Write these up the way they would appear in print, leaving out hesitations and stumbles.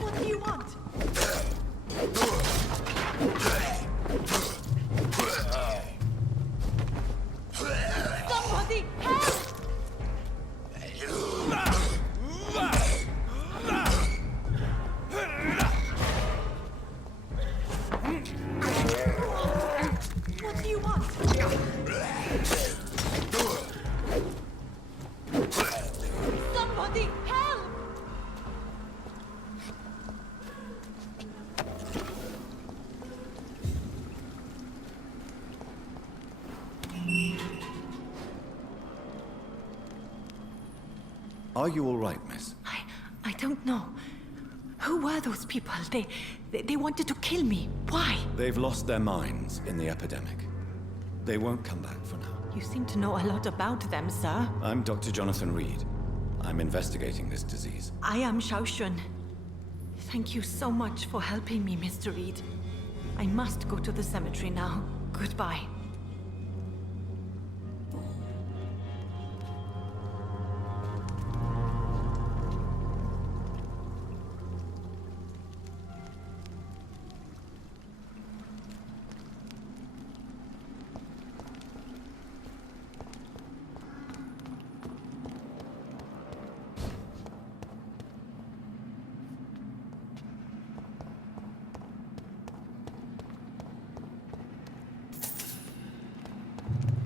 What do you want? Somebody help! What do you want? Somebody help! Are you all right, miss? I don't know. Who were those people? They wanted to kill me. Why? They've lost their minds in the epidemic. They won't come back for now. You seem to know a lot about them, sir. I'm Dr. Jonathan Reed. I'm investigating this disease. I am Shaoshun. Thank you so much for helping me, Mr. Reed. I must go to the cemetery now. Goodbye.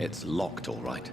It's locked, all right.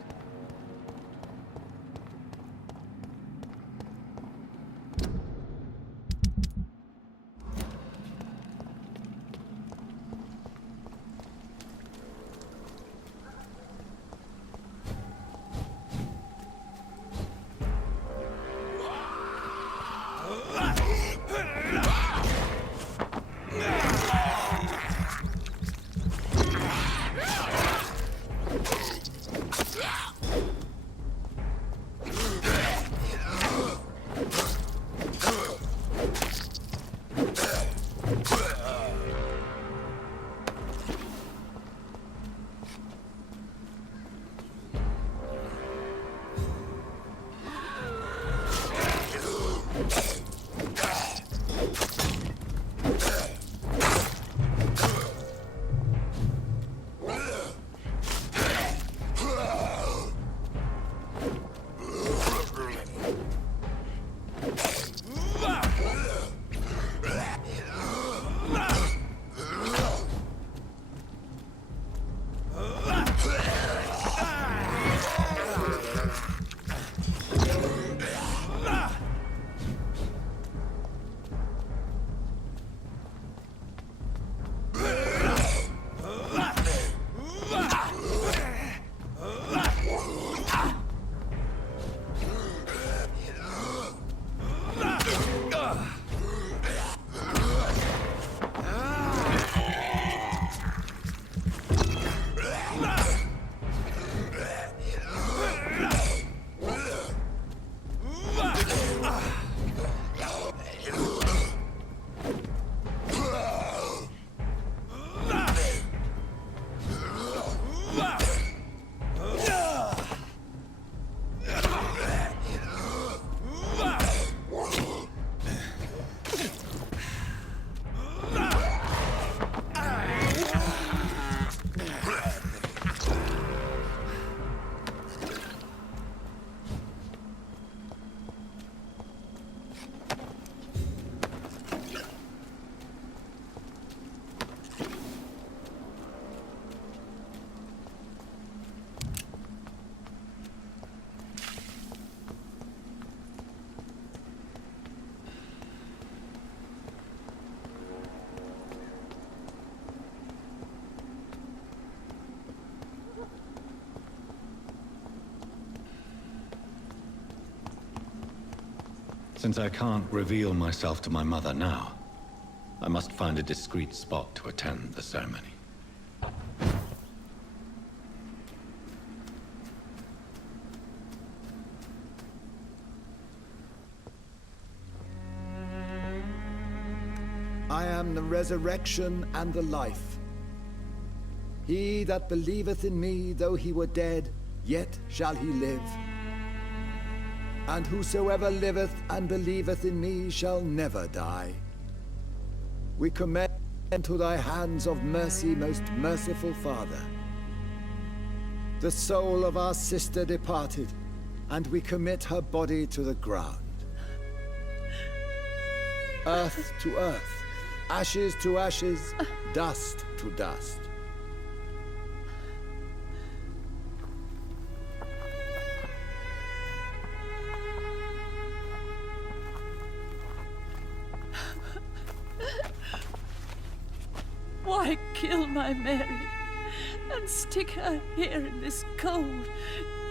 Since I can't reveal myself to my mother now, I must find a discreet spot to attend the ceremony. I am the resurrection and the life. He that believeth in me, though he were dead, yet shall he live. And whosoever liveth and believeth in me shall never die. We commend to thy hands of mercy, most merciful Father, the soul of our sister departed, and we commit her body to the ground. Earth to earth, ashes to ashes, dust to dust. Why kill my Mary and stick her here in this cold,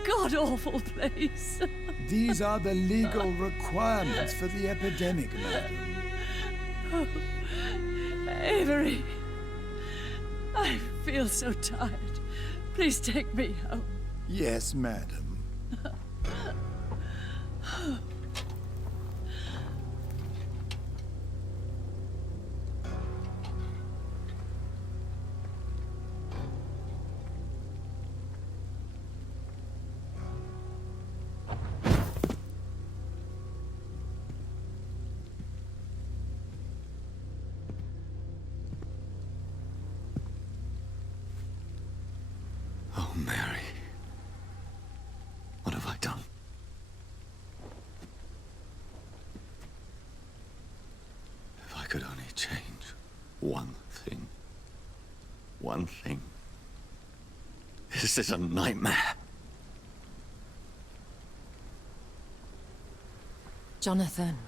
god-awful place? These are the legal requirements for the epidemic, madam. Oh, Avery, I feel so tired. Please take me home. Yes, madam. Oh, Mary. What have I done? If I could only change one thing. One thing. This is a nightmare. Jonathan,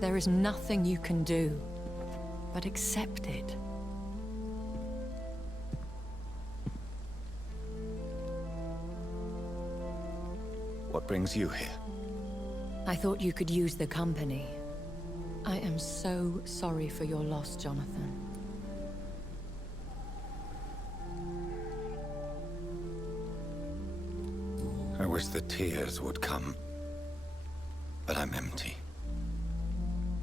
there is nothing you can do but accept it. What brings you here? I thought you could use the company. I am so sorry for your loss, Jonathan. I wish the tears would come. But I'm empty.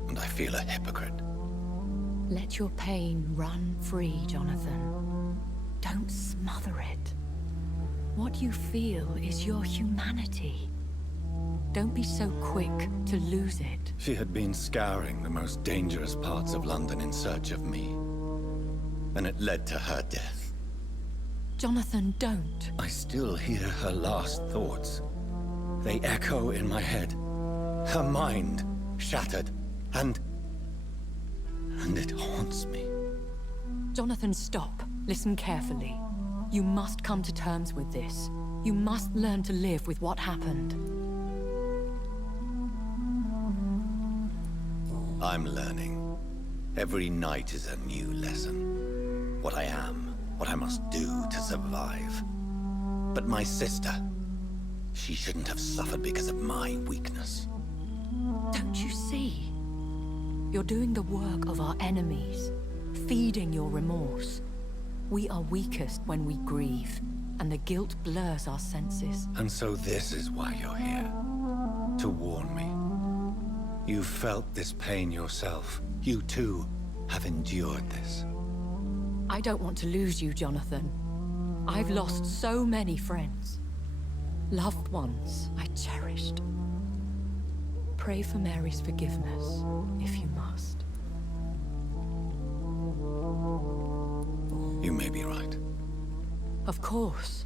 And I feel a hypocrite. Let your pain run free, Jonathan. Don't smother it. What you feel is your humanity. Don't be so quick to lose it. She had been scouring the most dangerous parts of London in search of me. And it led to her death. Jonathan, don't. I still hear her last thoughts. They echo in my head. Her mind shattered, and it haunts me. Jonathan, stop. Listen carefully. You must come to terms with this. You must learn to live with what happened. I'm learning. Every night is a new lesson. What I am, what I must do to survive. But my sister, she shouldn't have suffered because of my weakness. Don't you see? You're doing the work of our enemies, feeding your remorse. We are weakest when we grieve, and the guilt blurs our senses. And so this is why you're here. To warn me. You've felt this pain yourself. You too have endured this. I don't want to lose you, Jonathan. I've lost so many friends. Loved ones I cherished. Pray for Mary's forgiveness, if you must. You may be right. Of course.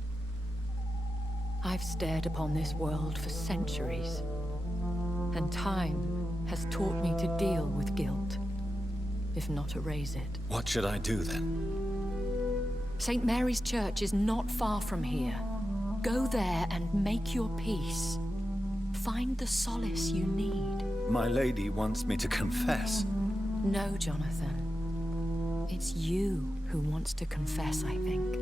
I've stared upon this world for centuries, and time has taught me to deal with guilt, if not erase it. What should I do then? St. Mary's Church is not far from here. Go there and make your peace. Find the solace you need. My lady wants me to confess. No, Jonathan. It's you who wants to confess, I think.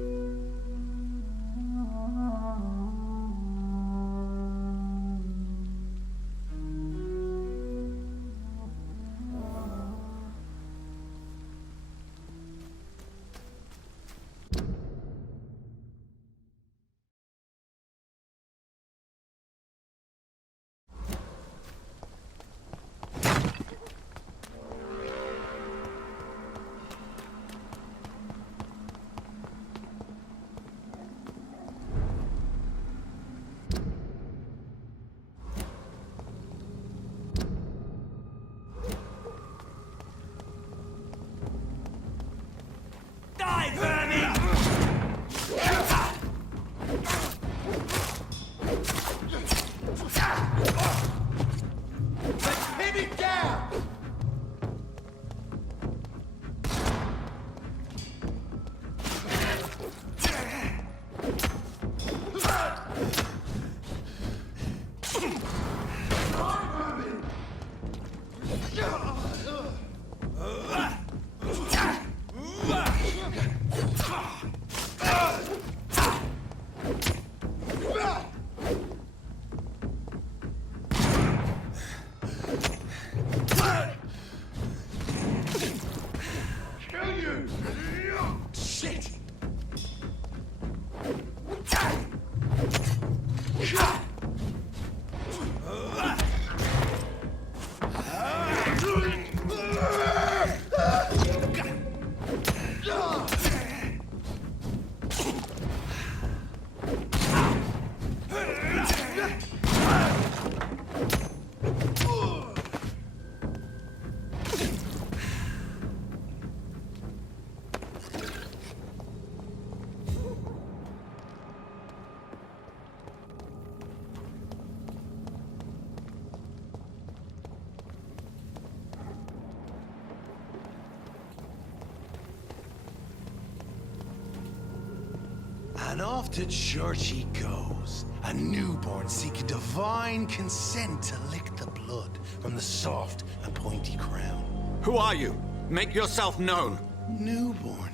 And off to church he goes, a newborn seeking divine consent to lick the blood from the soft and pointy crown. Who are you? Make yourself known. Newborn,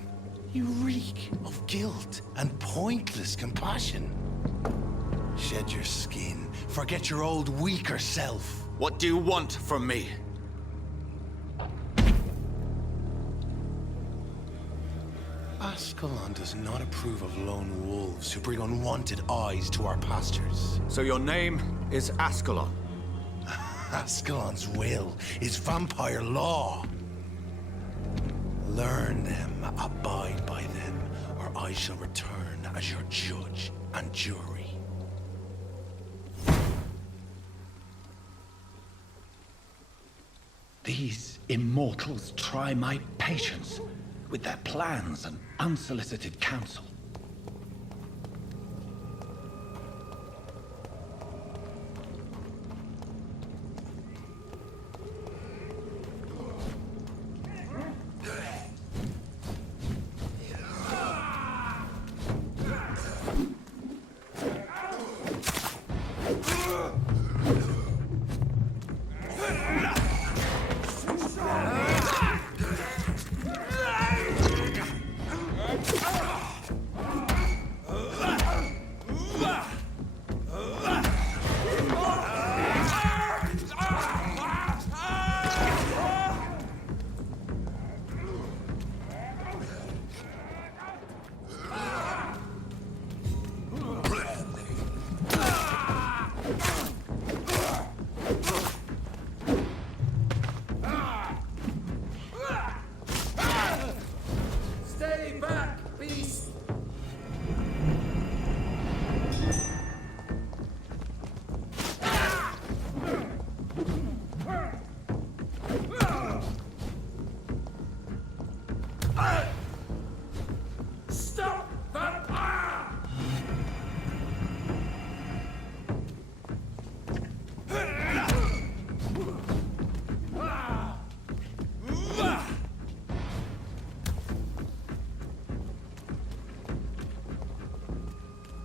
you reek of guilt and pointless compassion. Shed your skin, forget your old weaker self. What do you want from me? Ascalon does not approve of lone wolves who bring unwanted eyes to our pastures. So your name is Ascalon? Ascalon's will is vampire law. Learn them, abide by them, or I shall return as your judge and jury. These immortals try my patience with their plans and unsolicited counsel.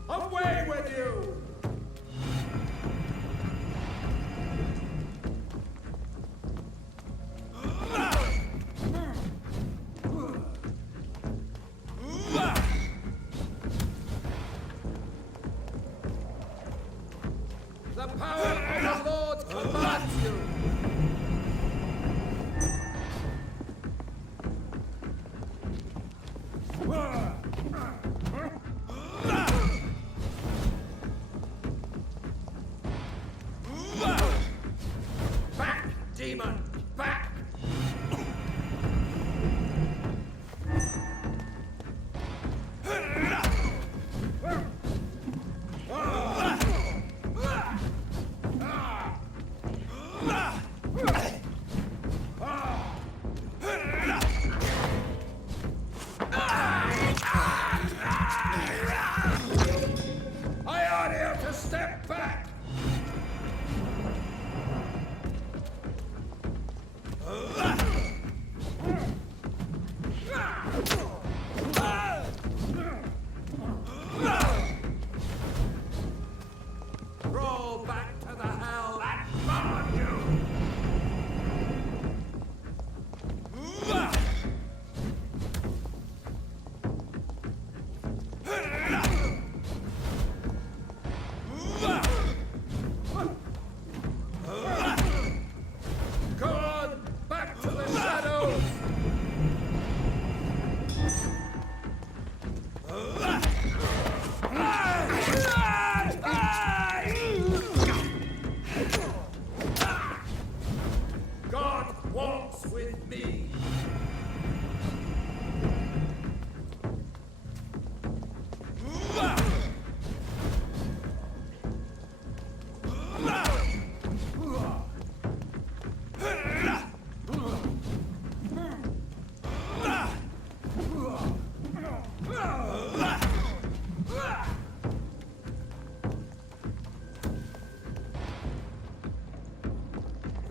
Away with you! The power of the Lord commands you! Back, demon! Back! I order you to step back!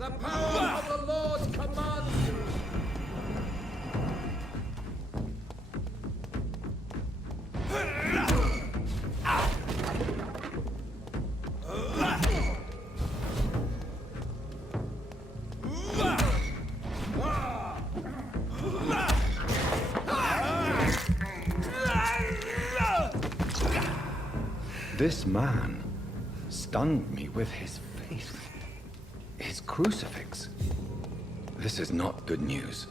The power of the Lord commands you! This man stunned me with his faith. His crucifix. This is not good news.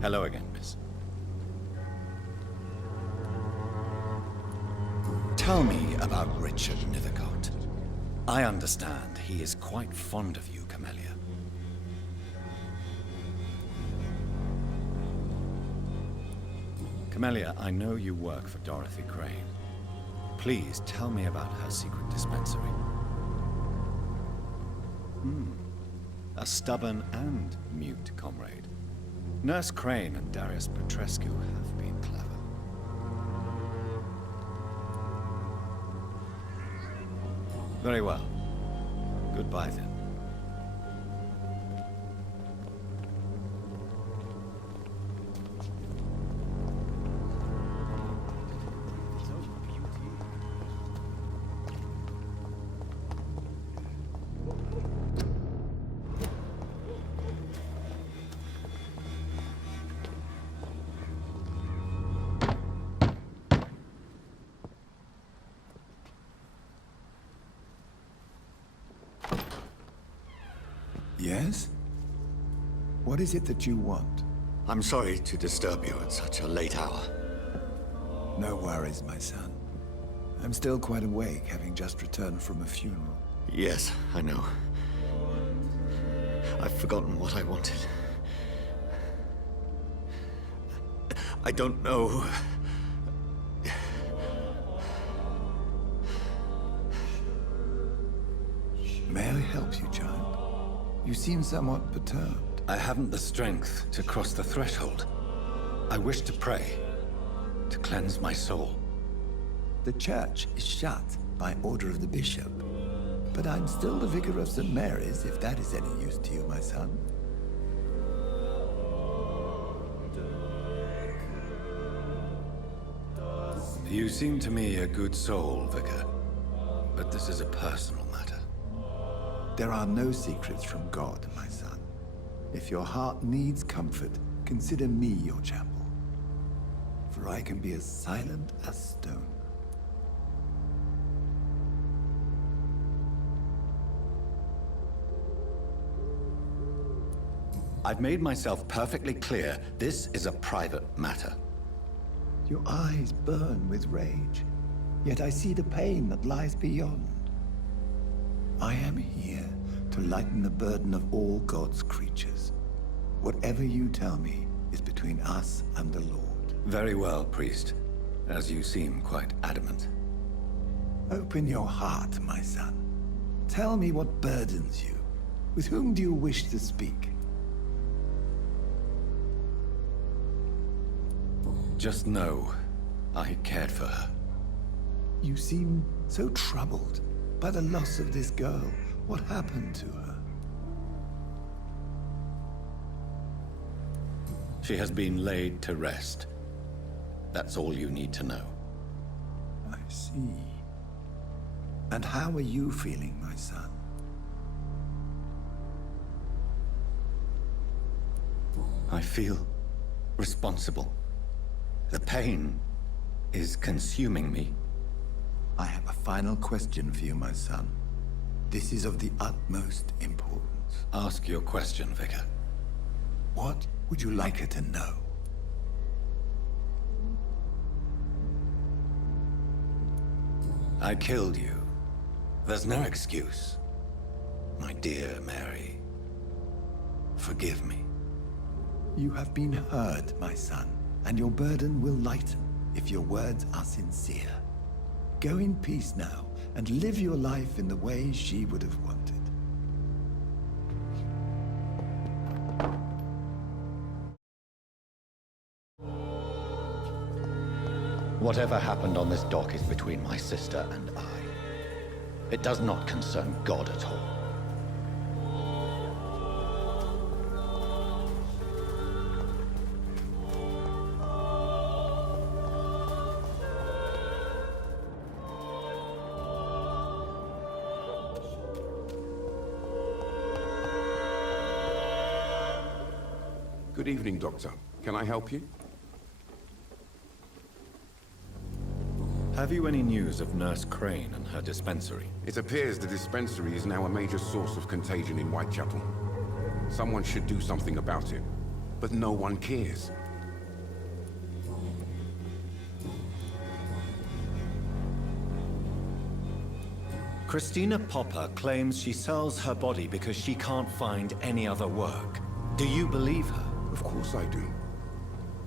Hello again, miss. Tell me about Richard Nithercott. I understand he is quite fond of you, Camellia. Camellia, I know you work for Dorothy Crane. Please tell me about her secret dispensary. A stubborn and mute comrade. Nurse Crane and Darius Petrescu have been clever. Very well. Goodbye then. Yes? What is it that you want? I'm sorry to disturb you at such a late hour. No worries, my son. I'm still quite awake, having just returned from a funeral. Yes, I know. I've forgotten what I wanted. I don't know. May I help you, child? You seem somewhat perturbed. I haven't the strength to cross the threshold. I wish to pray, to cleanse my soul. The church is shut by order of the bishop. But I'm still the vicar of St. Mary's, if that is any use to you, my son. You seem to me a good soul, Vicar. But this is a personal matter. There are no secrets from God, my son. If your heart needs comfort, consider me your chapel. For I can be as silent as stone. I've made myself perfectly clear. This is a private matter. Your eyes burn with rage, yet I see the pain that lies beyond. I am here to lighten the burden of all God's creatures. Whatever you tell me is between us and the Lord. Very well, priest. As you seem quite adamant. Open your heart, my son. Tell me what burdens you. With whom do you wish to speak? Just know, I cared for her. You seem so troubled by the loss of this girl. What happened to her? She has been laid to rest. That's all you need to know. I see. And how are you feeling, my son? I feel responsible. The pain is consuming me. I have a final question for you, my son. This is of the utmost importance. Ask your question, Vicar. What would you like her to know? I killed you. There's no excuse. My dear Mary, forgive me. You have been heard, my son, and your burden will lighten if your words are sincere. Go in peace now, and live your life in the way she would have wanted. Whatever happened on this dock is between my sister and I. It does not concern God at all. Good evening, Doctor. Can I help you? Have you any news of Nurse Crane and her dispensary? It appears the dispensary is now a major source of contagion in Whitechapel. Someone should do something about it, but no one cares. Christina Popper claims she sells her body because she can't find any other work. Do you believe her? Of course I do.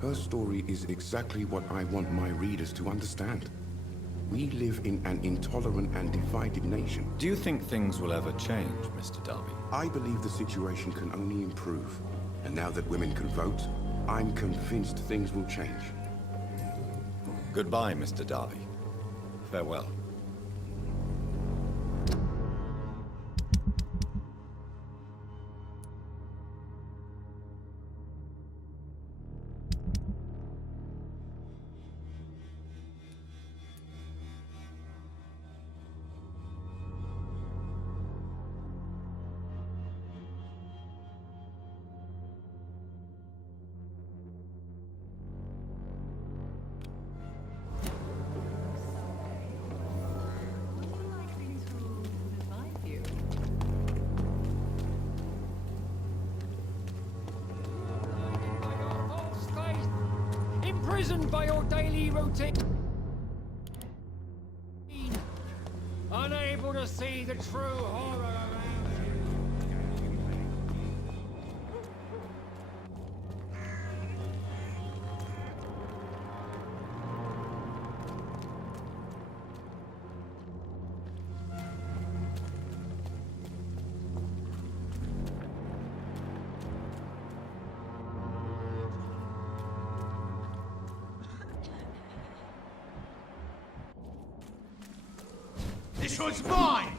Her story is exactly what I want my readers to understand. We live in an intolerant and divided nation. Do you think things will ever change, Mr. Darby? I believe the situation can only improve. And now that women can vote, I'm convinced things will change. Goodbye, Mr. Darby. Farewell. Imprisoned by your daily routine. Unable to see the true horror around you. This one's mine!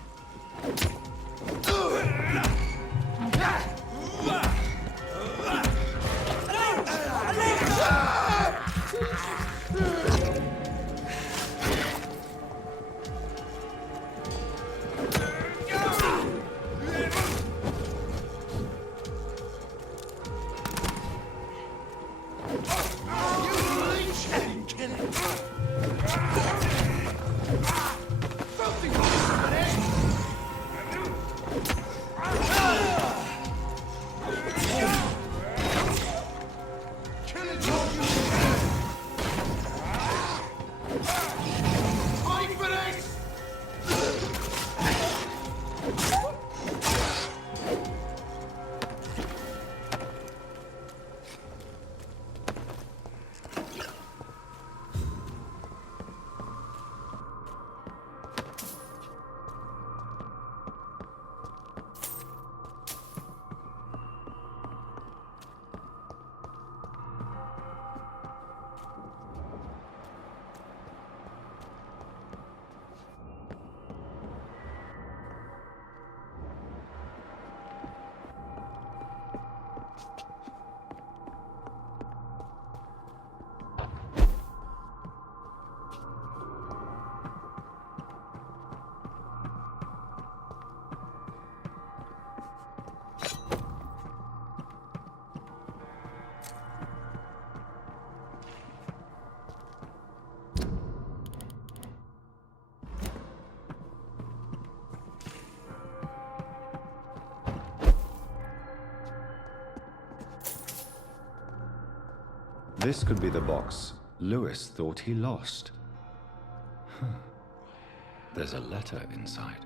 This could be the box Lewis thought he lost. There's a letter inside.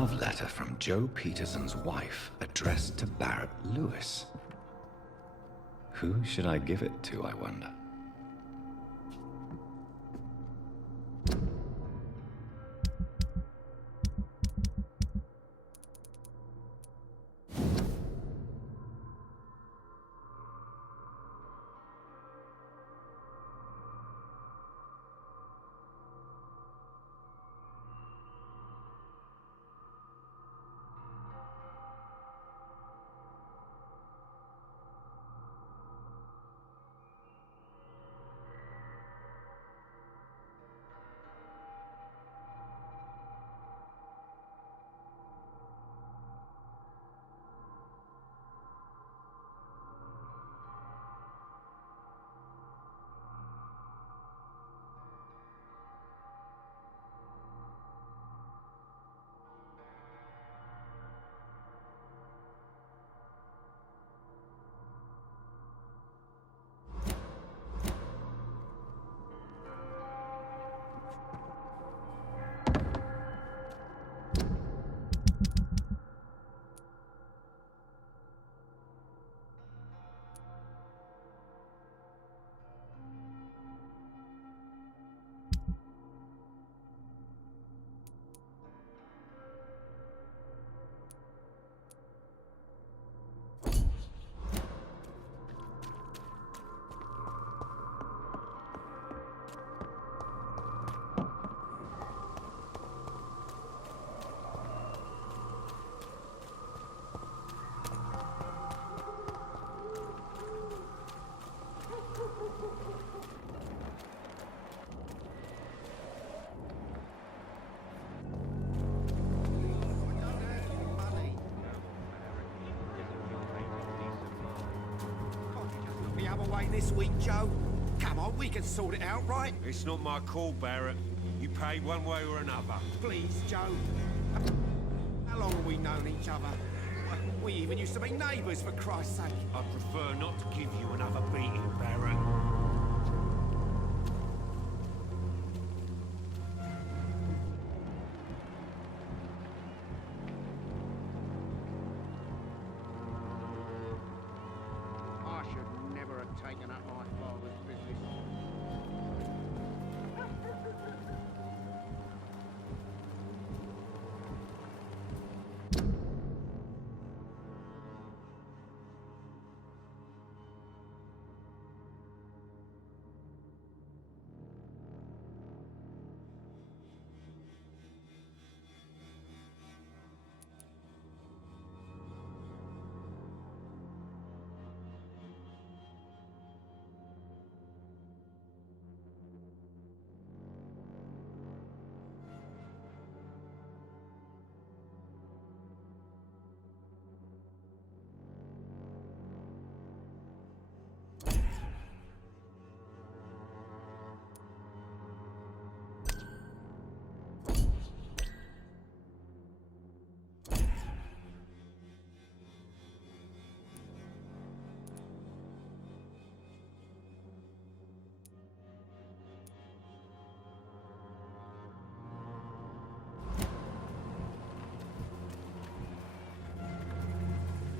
love letter from Joe Peterson's wife, addressed to Barrett Lewis. Who should I give it to, I wonder? The other way this week, Joe? Come on, we can sort it out, right? It's not my call, Barrett. You pay one way or another. Please, Joe. How long have we known each other? We even used to be neighbours, for Christ's sake. I prefer not to give you another beating, Barrett. I should never have taken up my father's business.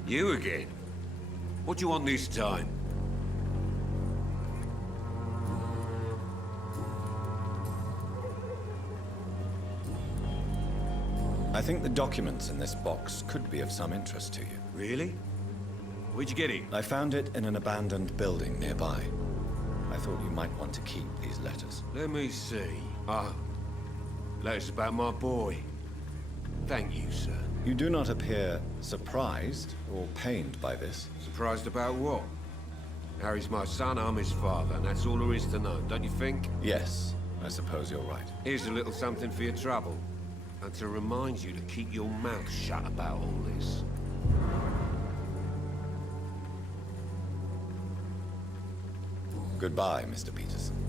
You again? What do you want this time? I think the documents in this box could be of some interest to you. Really? Where'd you get it? I found it in an abandoned building nearby. I thought you might want to keep these letters. Let me see. Ah, letters about my boy. Thank you, sir. You do not appear surprised or pained by this. Surprised about what? Harry's my son, I'm his father, and that's all there is to know, don't you think? Yes, I suppose you're right. Here's a little something for your trouble. And to remind you to keep your mouth shut about all this. Goodbye, Mr. Peterson.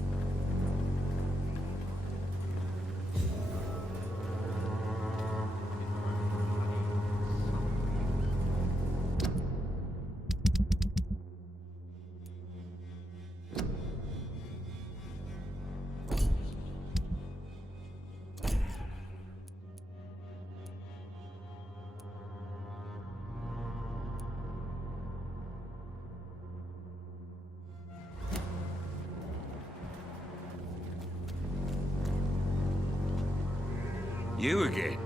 You again?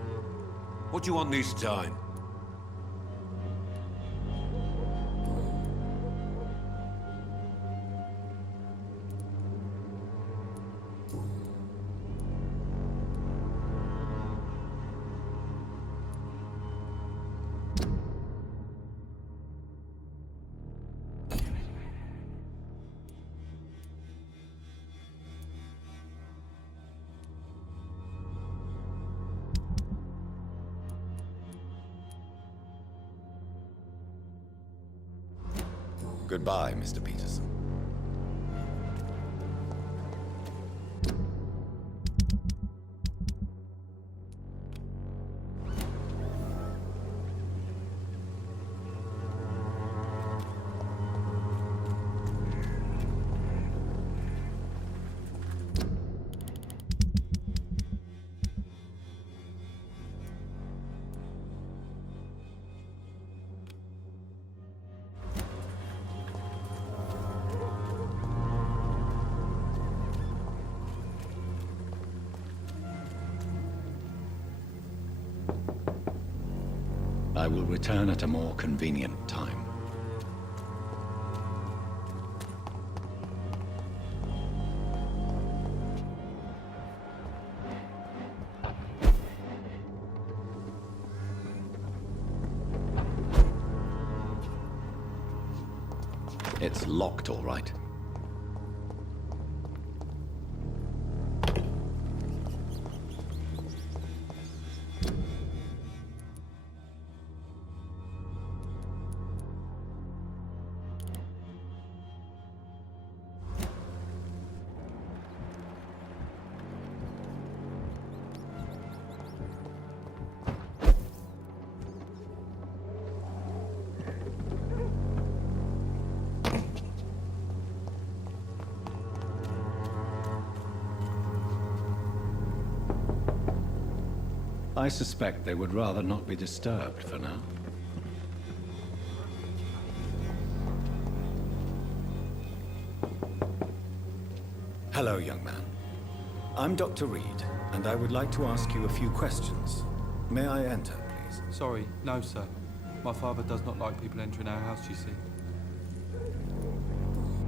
What do you want this time? Goodbye, Mr. Peterson. I will return at a more convenient time. It's locked, all right. I suspect they would rather not be disturbed for now. Hello, young man. I'm Dr. Reed, and I would like to ask you a few questions. May I enter, please? Sorry, no, sir. My father does not like people entering our house, you see.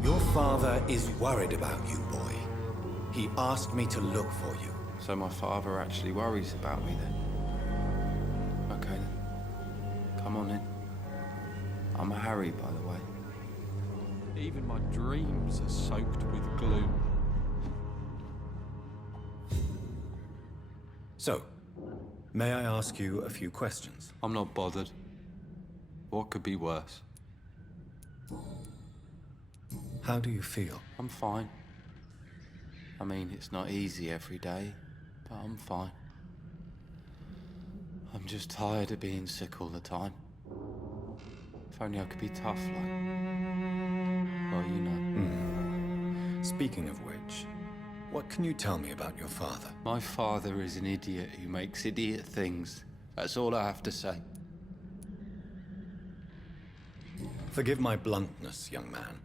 Your father is worried about you, boy. He asked me to look for you. So my father actually worries about me then? Okay then. Come on in. I'm Harry, by the way. Even my dreams are soaked with gloom. So, may I ask you a few questions? I'm not bothered. What could be worse? How do you feel? I'm fine. I mean, it's not easy every day, but I'm fine. I'm just tired of being sick all the time. If only I could be tough like... well, you know. Speaking of which, what can you tell me about your father? My father is an idiot who makes idiot things. That's all I have to say. Forgive my bluntness, young man,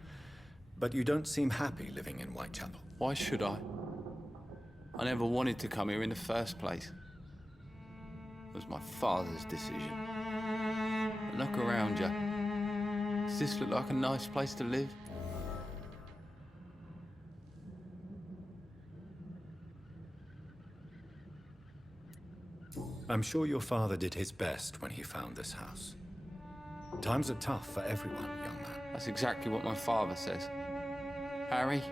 but you don't seem happy living in Whitechapel. Why should I? I never wanted to come here in the first place. It was my father's decision. But look around you. Does this look like a nice place to live? I'm sure your father did his best when he found this house. Times are tough for everyone, young man. That's exactly what my father says. Harry,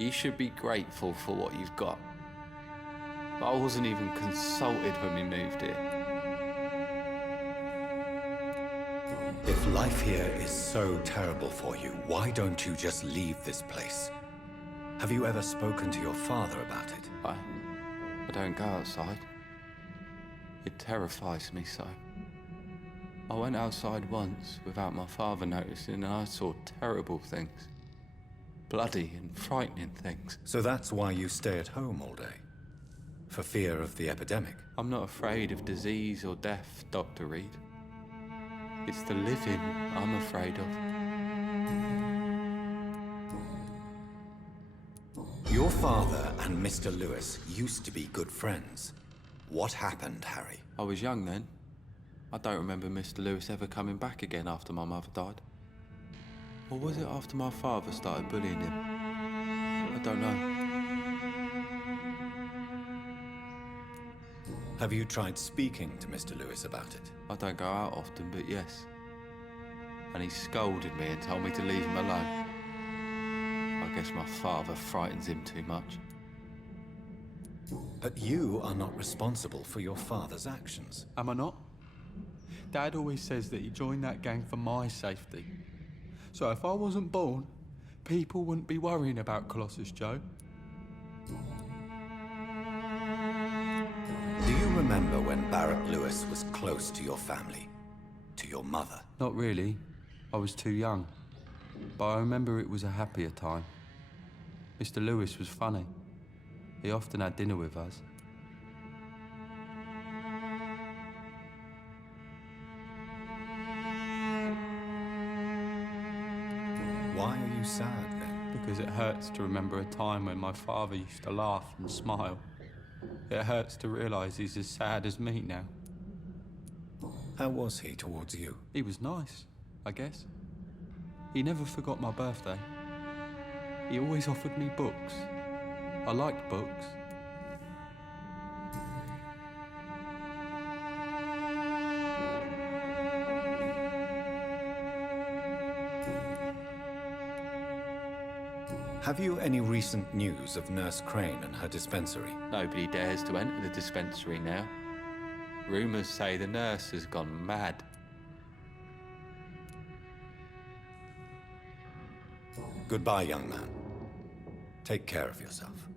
you should be grateful for what you've got. But I wasn't even consulted when we moved here. If life here is so terrible for you, why don't you just leave this place? Have you ever spoken to your father about it? I don't go outside. It terrifies me so. I went outside once without my father noticing and I saw terrible things. Bloody and frightening things. So that's why you stay at home all day? For fear of the epidemic? I'm not afraid of disease or death, Dr. Reed. It's the living I'm afraid of. Your father and Mr. Lewis used to be good friends. What happened, Harry? I was young then. I don't remember Mr. Lewis ever coming back again after my mother died. Or was it after my father started bullying him? I don't know. Have you tried speaking to Mr. Lewis about it? I don't go out often, but yes. And he scolded me and told me to leave him alone. I guess my father frightens him too much. But you are not responsible for your father's actions. Am I not? Dad always says that he joined that gang for my safety. So if I wasn't born, people wouldn't be worrying about Colossus Joe. Do you remember when Barrett Lewis was close to your family? To your mother? Not really. I was too young. But I remember it was a happier time. Mr. Lewis was funny. He often had dinner with us. Why are you sad then? Because it hurts to remember a time when my father used to laugh and smile. It hurts to realise he's as sad as me now. How was he towards you? He was nice, I guess. He never forgot my birthday. He always offered me books. I liked books. Have you any recent news of Nurse Crane and her dispensary? Nobody dares to enter the dispensary now. Rumours say the nurse has gone mad. Goodbye, young man. Take care of yourself.